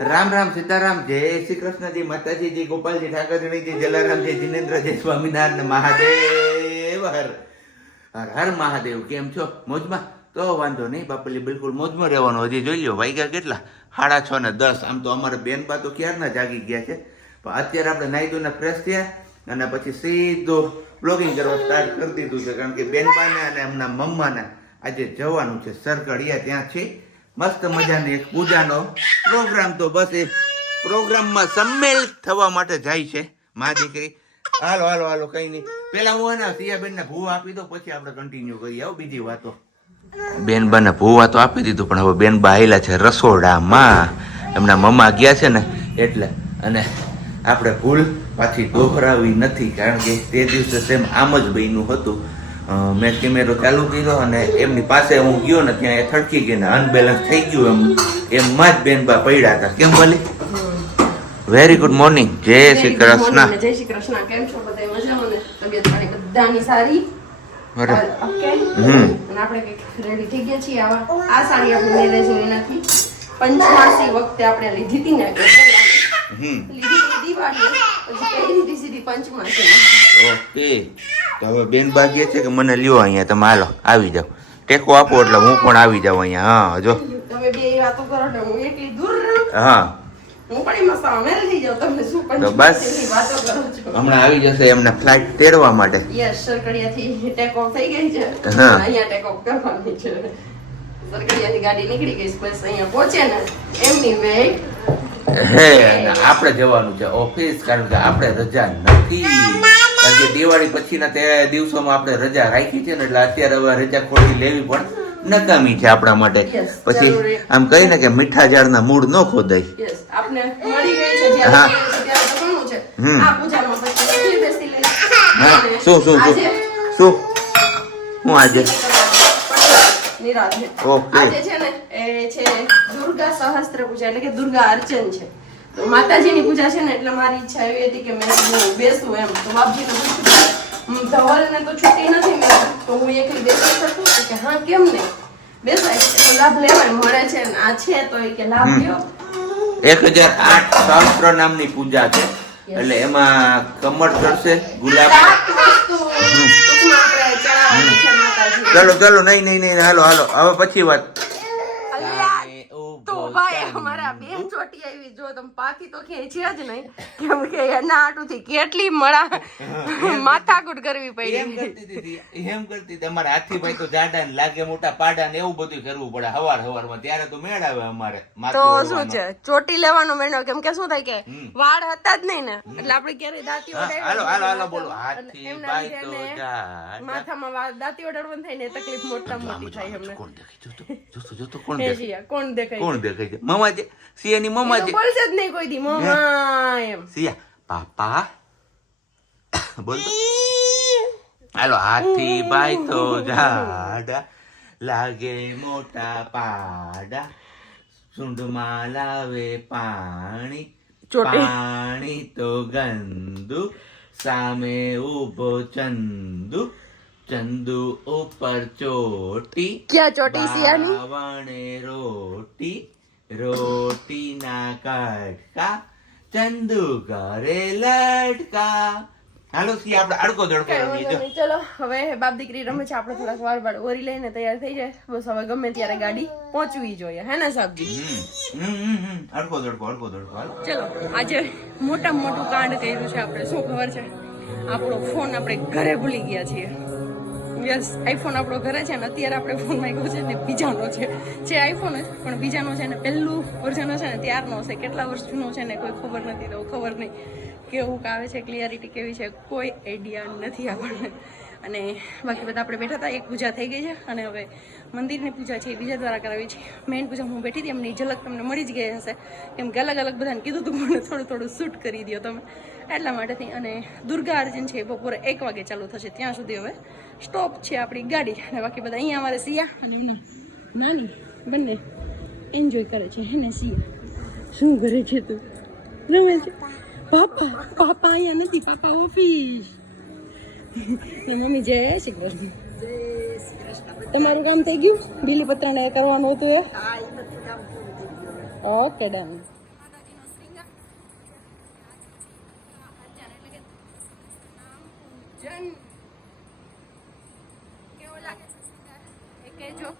રામ રામ સીતારામ જય શ્રી કૃષ્ણજી માતાજી ગોપાલજી ઠાકરજી જલારામજી જીનેન્દ્રજી સ્વામિનારાયણ મહાદેવ હર હર હર મહાદેવ. કેમ છો? મોજમાં? તો વાંધો નહીં બાપલી, બિલકુલ મોજમાં રહેવાનું. હજી જોઈ લો વાગ્યા કેટલા, 9:30 આમ તો અમારે બેનબા તો ક્યારના જાગી ગયા છે, પણ અત્યારે આપણે નાહી ધોઈને ફ્રેશ થયા અને પછી સીધું બ્લોગિંગ કરવા સ્ટાર્ટ કરી દીધું છે. કારણ કે બેનબાને અને એમના મમ્માને આજે જવાનું છે સરકડિયા. ત્યાં છે મસ્ત મજાની એક પૂજાનો પ્રોગ્રામ. તો બસ એ પ્રોગ્રામમાં સંમેલ થવા માટે જાય છે મા દીકરી. હાલો હાલો હાલો, કઈ નહીં. પેલા હું એના સિયાબેનને ભૂવા આપી દો, પછી આપણે કન્ટિન્યુ કરીએ. આવો બીજી વાતો. બેનબાને ભૂવા તો આપી દીધું, પણ હવે બેનબા આવેલા છે રસોડામાં. એમના મમ્મા ગયા છે ને એટલે. અને આપણે ભૂલ પાછી દોહરાવી નથી, કારણ કે તે દિવસે સેમ આમ જ બન્યું હતું. મેં કેમેરો ચાલુ કર્યો અને એમની પાસે હું ગયો ને ત્યાં એ થડકી ગઈ ને અનબેલેન્સ થઈ ગયું. એમમાં જ બેનબા પડ્યા હતા. કેમ બોલી? Very good morning. જય શ્રી કૃષ્ણ. જય શ્રી કૃષ્ણ. કેમ છો બધા? મજામાં ને? તબિયત પાણી બધાની સારી? ઓકે. અને આપણે કઈક રેડી થઈ ગયા છીએ. આ સાડી આપણે મેરેજની નથી, પંચમાસી વખતે આપણે લીધી હતી ને, દિવાળી પછી લીધી સીધી પંચમાસી. ઓકે. તો હવે બેનબા કહે છે કે મને લ્યો અહીંયા, તમે હાલો આવી જાઓ, ટેકો આપો એટલે હું પણ આવી જાઉં અહીંયા. હા જો તમે બે વાતો કરો ને હું એકલી દૂર. હા હું પણ એમાં સામેલ થઈ જાઉં. તમે શું તો બસ વાતો કરો છો? હમણાં આવી જશે એમને ફ્લાઇટ તેડવા માટે. યસ, સરકડિયાથી ટેક ઓફ થઈ ગઈ છે. હા. અહીંયા ટેક ઓફ કરવાની છે. સરકડિયાથી ગાડી નીકળી ગઈ, બસ અહીંયા પહોંચે ને એમની વેઇટ હે. અને આપણે જવાનું છે ઓફિસ, કારણ કે આપણે રજા નથી. કારણ કે દિવાળી પછીના તે દિવસોમાં આપણે રજા રાખી છે ને, એટલે અત્યારે હવે રજા ખોટી લેવી પણ નકામી છે આપણા માટે. પછી આમ કહીને કે મીઠા ઝાડના મૂળ ન ખોદાય. યસ, આપને મળી ગઈ છે જ્યારે ત્યારે તો ઘણું છે. આ પૂજામાં પછી બેસી લે. હા શું શું શું શું હું આજે નિરાજે ઓકે. આજે છે ને એ છે દુર્ગા સહસ્ત્ર પૂજા, એટલે કે દુર્ગા અર્ચન છે. તો માતાજીની પૂજા છે ને, એટલે મારી ઈચ્છા એવી હતી કે મેં બેસું એમ. તો બાપજીને પૂછ્યું, ધવલને તો છુટ્ટી નથી મેં, તો હું એકલી બેસી શકું? કે હા કેમ નહીં, બેસાય, એનો લાભ લેવાય, મળે છે ને આ છે તો એ કે લાભ લ્યો. 1008 સહસ્ત્ર નામની પૂજા છે, એટલે એમાં કમળ ચડશે, ગુલાબ. ચલો ચલો, નહીં નહીં નહીં, હાલો હાલો, હવે પછી વાત. તો ભાઈ અમારા બેન ચોટી આવી, જો તમે પાકી તો ખેંચી જ નહીં, કેમ કે એના આટુથી કેટલી મળા માથાકૂટ કરવી પડી. એમ કરતી હતી અમારા હાથીભાઈ તો જાડા ને લાગે મોટા પાડા ને એવું બધું કરવું પડે હવારમાં, ત્યારે તો મેળ આવે અમારે. તો શું છે, ચોટી લેવાનો મેળો, કેમ કે શું થાય કે વાળ હતા જ નહીં ને, એટલે આપણે ક્યારે દાંતી હાલો હાલો હાલો બોલો. હાથીભાઈ તો જાડા, માથામાં દાંતી ઓડાડવાનું થાય ને તકલીફ મોટા મોટી થાય એમને. કોણ દેખાય? જોતો કોણ દેખાય? કોણ દેખાય? કોણ દેખાય છે? મમ્મા છે, સિયાની મમ્મા છે. બોલશે જ નહીં કોઈ દી મમ્મા એમ. સિયા પાપા બોલ તો. હાલો. હાથીભાઈ તો જાડા લાગે મોટા પાડા, સૂંઢમાં લાવે પાણી, પાણી તો ગંદુ, સામે ઉભો ચંદુ, ચંદુ ઉપર ચોટી, ક્યાં ચોટી સિયાની? બાવણે રોટી, રોટી ના કટકા, ચંદુ કરે લટકા. હાલો સી આપણે અડકો ધડકો રમીએ. ચલો હવે બાપ દીકરી રમે છે, આપણે થોડાક વાર બાર ઓરી લઈને તૈયાર થઈ જાય. બસ હવે ગમે ત્યારે ગાડી પહોંચવી જોઈએ, હે ને સાહેબજી? અડકો ધડકો અડકો ધડકો. ચલો આજે મોટામાં મોટું કાંડ કર્યું છે આપણે. શું ખબર છે? આપણો ફોન આપણે ઘરે ભૂલી ગયા છીએ. યસ, આઈફોન આપણો ઘરે છે ને, અત્યારે આપણે ફોન માંગ્યો છે ને બીજાનો છે આઈફોન જ, પણ બીજાનો છે ને પહેલું વર્ઝન છે ને ત્યારનો છે. કેટલા વર્ષ જૂનો છે ને કોઈ ખબર નથી, તો ખબર નહીં કેવું આવે છે, ક્લિયરિટી કેવી છે, કોઈ આઈડિયા નથી આપણને. અને બાકી બધા આપણે બેઠા હતા, એક પૂજા થઈ ગઈ છે અને હવે મંદિરની પૂજા છે એ બીજા દ્વારા કરાવી છે. મેઇન પૂજા હું બેઠી હતી, એમની ઝલક તમને મળી જ ગઈ હશે, કેમ કે અલગ અલગ બધાને કીધું હતું મને થોડું થોડું શૂટ કરી દો તમે, એટલા માટેથી. અને દુર્ગા અર્જન છે બપોરે 1 વાગે ચાલુ થશે, ત્યાં સુધી હવે સ્ટોપ છે આપણી ગાડી. અને બાકી બધા અહીંયા અમારે સિયા અને નાની બંને એન્જોય કરે છે, હે ને સિયા? શું કરે છે તું? રમે છે? પાપા અહીંયા નથી, પાપા ઓફિસ. મમ્મી જય શ્રી કૃષ્ણ. તમારું કામ થઈ ગયું? બીલીપત્રાને કરવાનું હતું એ? Okay done. ભજન કેવો લાગે છે સિંગર એ કહેજો.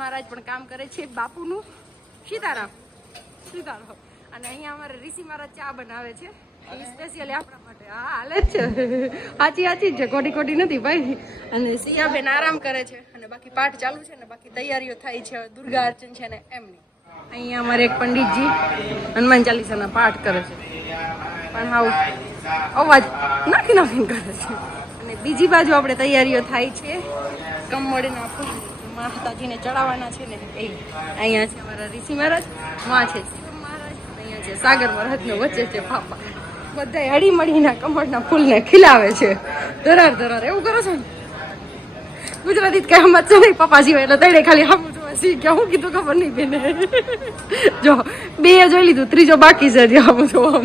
મહારાજ પણ કામ કરે છે બાપુનું. સીતારામ સીતારામ. અને અહીંયા અમારે ઋષિ મહારાજ ચા બનાવે છે સ્પેશિયલી આપણા માટે. હા હાલે જ છે, સાચી સાચી જ છે, ખોટી ખોટી નથી ભાઈ. અને સિયાબેન આરામ કરે છે અને બાકી પાઠ ચાલુ છે ને બાકી તૈયારીઓ થાય છે દુર્ગા અર્ચન છે ને એમની. અહીંયા અમારે એક પંડિતજી હનુમાન ચાલીસાના પાઠ કરે છે પણ હાવ અવાજ નાખી નાખીને કરે છે. અને બીજી બાજુ આપણે તૈયારીઓ થાય છે કમળના ફૂલ માતાજીને ચડાવવાના છે ને એ. અહીંયા છે અમારા ઋષિ મહારાજ, માં છે શિવ મહારાજ, અહીંયા છે સાગર મહારાજનો વચ્ચે છે પાપા. બધા હળી મળીને કમળના ફૂલને ખીલાવે છે ધરાર ધરાર. એવું કરો છો ને ગુજરાતી કઈ સમજ છે નહીં પપ્પા સિવાય એટલે તડે ખાલી હમ જોવા શીખ્યા. હું કીધું ખબર નહીં બેને. જો બે જોઈ લીધું, ત્રીજો બાકી છે હમ જોવા.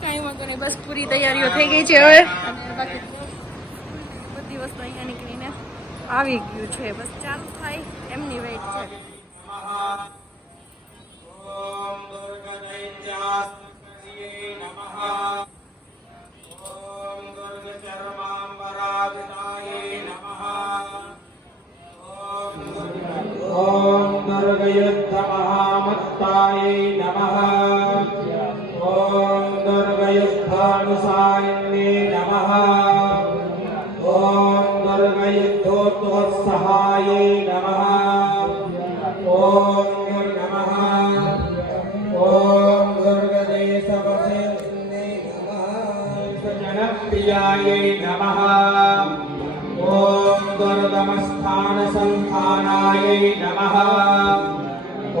કાંઈ વાંધો નહીં, બસ પૂરી તૈયારીઓ થઈ ગઈ છે હવે. બાકી બધી વસ્તુ અહીંયા નીકળીને આવી ગયું છે, બસ ચાલુ થાય એમની વેઇટ છે. ઓમ દુર્ગદૈત્યાસ્ત્રયે નમઃ. ઓમ દુર્ગચર્માંબરાવિનાયે નમઃ. ઓમ દુર્ગયુદ્ધમહામત્તાયે નમઃ. ઓમ દુર્ગયુદ્ધાનુસાયિને નમઃ. ઓમ દુર્ગયુદ્ધોત્સહાયે નમઃ. ઓમ નમઃ. ઓમ દુર્ગદેશવસિને નમઃ. જનપ્રિયાય નમઃ. ઓમ દુર્ગમસ્થાનસંસ્થાનાય નમઃ.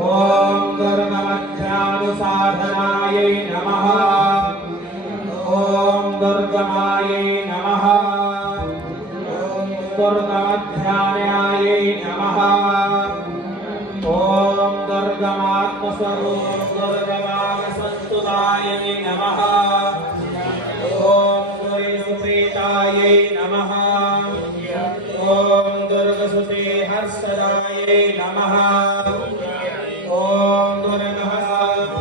ઓમ દુર્ગમધ્યાનુસાધનાય નમઃ. ઓમ દુર્ગમાય નમઃ. ઓમ દુર્ગમધ્યાનાય નમઃ. ઓમ દુર્ગમાત્મસ્વરૂપ દુર્ગમાનસંસ્તુતાય નમઃ. ઓમ દુર્ગસુપ્રેતાય નમઃ. ઓમ દુર્ગસુતે હર્ષદાય નમઃ. ઓમ દુર્ગહસ્ત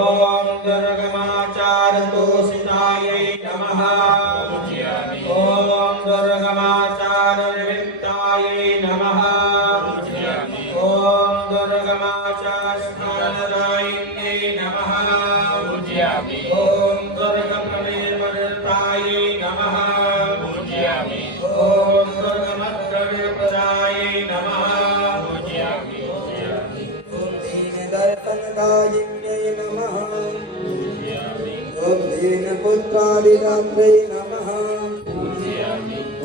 ઓમ દુર્ગમાચારદોષિતાય નમઃ. ઓમ દુર્ગમાચારનિમિત્તાય નમઃ. ઓમ દુર્ગમાચારસ્થાનદાયિને નમઃ. ઓમ દુર્ગપ્રમેયમદર્તાય નમઃ. ઓમ દુર્ગમદ્રવ્યપ્રદાય નમઃ. ઓમ દીનદર્શનદાયિને નમઃ. ઓમ દીનપુત્રાદિદાત્રે નમઃ.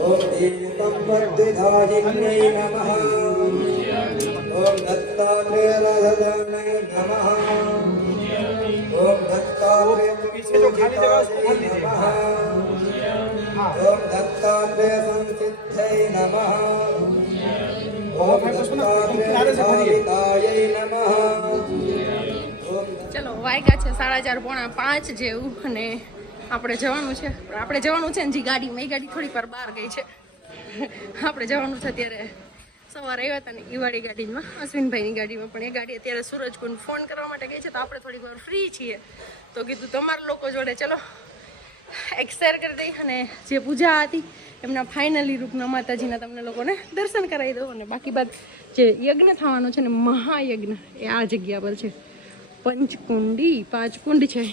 ઓમ દીનસંપદ્વિધાયિને નમઃ. ઓમ દત્તાત્રેયરાધનાય નમઃ. ઓમ દત્તાત્રેયપૂજિતાય નમઃ. ઓમ દત્તાત્રેય સંસિદ્ધય નમઃ. ઓમ દત્તાત્રેય નમઃ. ચલો વાગ્યા છે 4:30 પોણા 5 જેવું અને આપણે જવાનું છે. આપણે જવાનું છે ને જે ગાડીમાં, એ ગાડી થોડીક વાર બહાર ગઈ છે. આપણે જવાનું છે અત્યારે સવારે આવ્યા હતા ને ઈવાળી ગાડીમાં, અશ્વિનભાઈની ગાડીમાં, પણ એ ગાડી અત્યારે સૂરજકુંડ ફોન કરવા માટે ગઈ છે. તો આપણે થોડીક વાર ફ્રી છીએ તો કીધું તમારા લોકો જોડે ચલો એક શેર કરી દઈ અને જે પૂજા હતી એમના ફાઇનલી રૂપના માતાજીના તમને લોકોને દર્શન કરાવી દઉં. અને બાકી બાદ જે યજ્ઞ થવાનો છે ને મહાયજ્ઞ એ આ જગ્યા પર છે. પંચકુંડી 5 કુંડ છે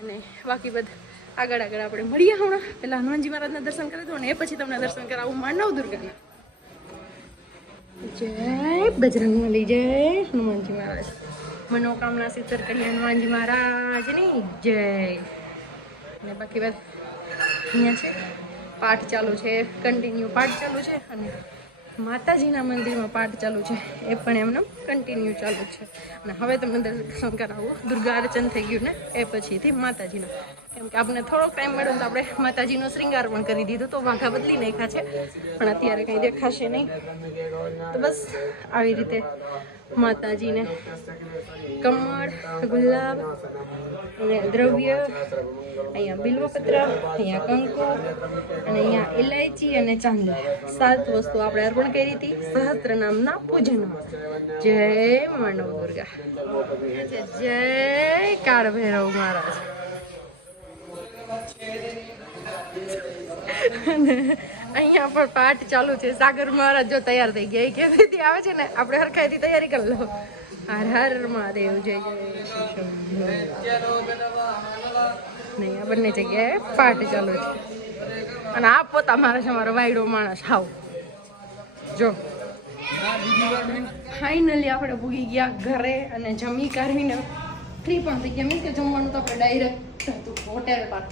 અને બાકી બધા આગળ આગળ આપણે મળીએ. હમણાં પેલા હનુમાનજી મહારાજના દર્શન કરી દઉં અને એ પછી તમને દર્શન કરાવું માં નવદુર્ગાના. જય બજરંગબલી, જય હનુમાનજી મહારાજ. મનોકામના સિદ્ધ કરી હનુમાનજી મહારાજની જય. અને બાકી વાત અહીંયા છે પાઠ ચાલુ છે, કન્ટિન્યુ પાઠ ચાલુ છે, અને માતાજીના મંદિરમાં પાઠ ચાલુ છે એ પણ એમને કન્ટિન્યુ ચાલુ છે. અને હવે તમને દર્શન કરાવું, દુર્ગા અર્ચન થઈ ગયું ને એ પછીથી માતાજીનું, કેમ કે આપણે થોડોક ટાઈમ મળ્યો તો આપણે માતાજીનો શ્રૃંગાર પણ કરી દીધો, તો વાઘા બદલી નાખ્યા છે પણ અત્યારે કંઈ દેખાશે નહીં. તો બસ આવી રીતે માતાજીને કમળ, ગુલાબ અને દ્રવ્ય, અહીંયા બિલ્વપત્ર, અહીંયા કંકુ અને અહીંયા ઇલાયચી અને ચાંદલો, 7 વસ્તુ આપણે અર્પણ કરી હતી સહસ્ત્ર નામના પૂજનમાં. જય માનવ દુર્ગા, જય કાળ ભૈરવ મહારાજ. અને અહીંયા પણ પાઠ ચાલુ છે. સાગર મહારાજ જો તૈયાર થઈ ગયા, એ કેવી આવે છે ને, આપણે હરખાઈથી તૈયારી કરી લો. હર હર મહાદેવ, જય જય નહીં, આ બંને જગ્યાએ પાઠ ચાલુ છે. અને આ પોતા મારે છે મારો વાયડો માણસ. હાવ જો ફાઇનલી આપણે પૂગી ગયા ઘરે અને જમી કાઢીને ફ્રી પણ થઈ ગયા. મીન્સ કે જમવાનું તો આપણે ડાયરેક્ટ હતું હોટેલમાં,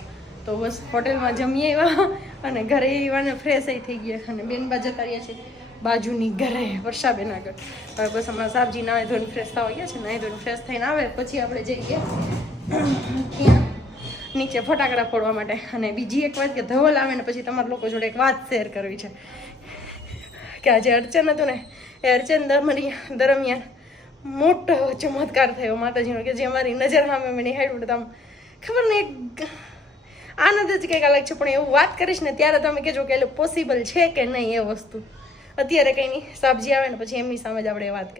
તો બસ હોટેલમાં જમી આવ્યા અને ઘરે આવ્યા ફ્રેશ થઈ ગયા. અને બેનબા જતા રહ્યા છે બાજુની ઘરે, વર્ષાબેન આગળ. હવે બસ અમારા સાહેબજી નાહી ધોઈને ફ્રેશ થવા ગયા છે. નાહી ધોઈને ફ્રેશ થઈને આવે પછી આપણે જઈએ ત્યાં નીચે ફટાકડા ફોડવા માટે. અને બીજી એક વાત કે ધવલ આવે ને પછી તમારા લોકો જોડે એક વાત શેર કરવી છે કે આજે અર્ચન હતું ને, એ અર્ચન દરમિયાન મોટો ચમત્કાર થયો માતાજીનો, કે જે અમારી નજર સામે મેં નિહાળ્યું તો આમ ખબર ને એક આનંદ જ કંઈક અલગ છે. પણ એવું વાત કરીશ ને ત્યારે તમે કહેજો કે એટલે પોસિબલ છે કે નહીં એ વસ્તુ. અત્યારે કંઈ નહીં, સાબજી આવે ને પછી એમની સામે જ આપણે વાત કરીએ.